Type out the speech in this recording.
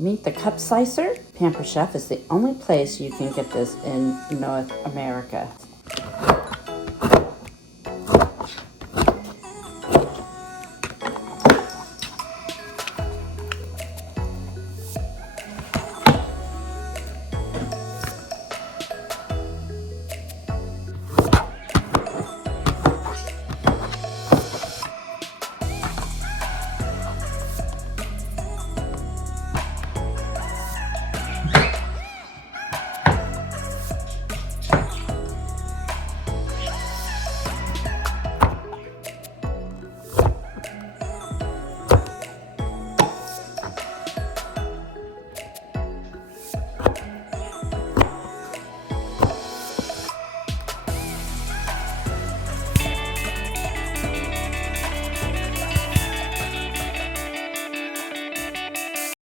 Meet the cup slicer. Pamper Chef is the only place you can get this in North America.